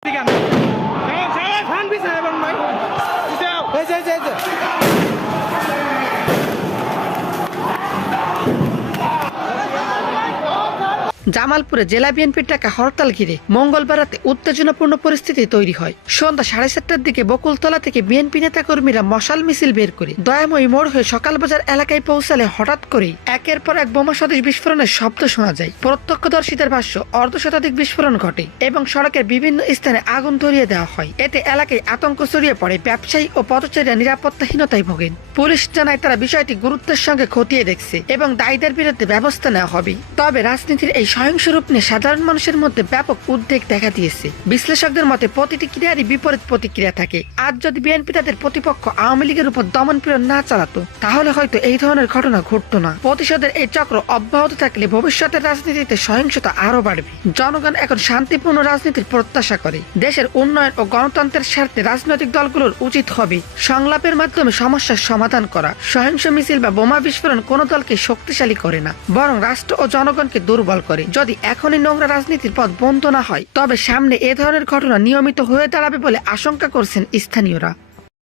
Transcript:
Jangan, jangan, Han bisa ya bang, Mike. Bisa. জামালপুরে জেলা বিএনপির ডাকা হরতাল ঘিরে মঙ্গলবার রাতে উত্তেজনাপূর্ণ পরিস্থিতি তৈরি হয়। সন্ধ্যা 7:30টার দিকে বকুলতলা থেকে বিএনপি নেতাকর্মীরা মশাল মিছিল বের করে দয়াময়ী মোড় হয়ে সকালবাজার এলাকায় পৌঁছালে হঠাৎ করেই একের পর এক বোমা সদৃশ বিস্ফোরণের শব্দ শোনা যায়। প্রত্যক্ষদর্শীদের ভাষ্য, অর্ধশতাধিক বিস্ফোরণ ঘটে এবং সড়কের বিভিন্ন স্থানে আগুন ধরিয়ে দেওয়া হয়। এতে এলাকায় আতঙ্ক ছড়িয়ে পড়ে, ব্যবসায়ী ও পথচারীরা নিরাপত্তাহীনতায় ভোগেন। পুলিশ জানায় তারা বিষয়টি গুরুত্বের সঙ্গে খতিয়ে দেখছে এবং দায়ীদের বিরুদ্ধে ব্যবস্থা নেওয়া হবে। তবে রাজনীতির এই সহিংস রূপ নিয়ে সাধারণ মানুষের মধ্যে ব্যাপক উদ্বেগ দেখা দিয়েছে। বিশ্লেষকদের মতে প্রতিটি ক্রিয়ারই বিপরীত প্রতিক্রিয়া থাকে। আজ যদি বিএনপি তাদের প্রতিপক্ষ আওয়ামী লীগের উপর দমনপীড়ন না চালাতো, তাহলে হয়তো এই ধরনের ঘটনা ঘটতো না। প্রতিশোধের এই চক্র অব্যাহত থাকলে ভবিষ্যতের রাজনীতিতে সহিংসতা আরো বাড়বে। জনগণ এখন শান্তিপূর্ণ রাজনীতির প্রত্যাশা করে। দেশের উন্নয়ন ও গণতন্ত্রের স্বার্থে রাজনৈতিক দলগুলোর উচিত হবে সংলাপের মাধ্যমে সমস্যার সমাধান করা। সহিংস মিছিল বা বোমা বিস্ফোরণ কোনো দলকে শক্তিশালী করে না, বরং রাষ্ট্র ও জনগণকে দুর্বল করে। যদি এখনই নোংরা রাজনীতির পথ বন্ধ না হয়, তবে সামনে এ ধরনের ঘটনা নিয়মিত হয়ে দাঁড়াবে বলে আশঙ্কা করছেন স্থানীয়রা।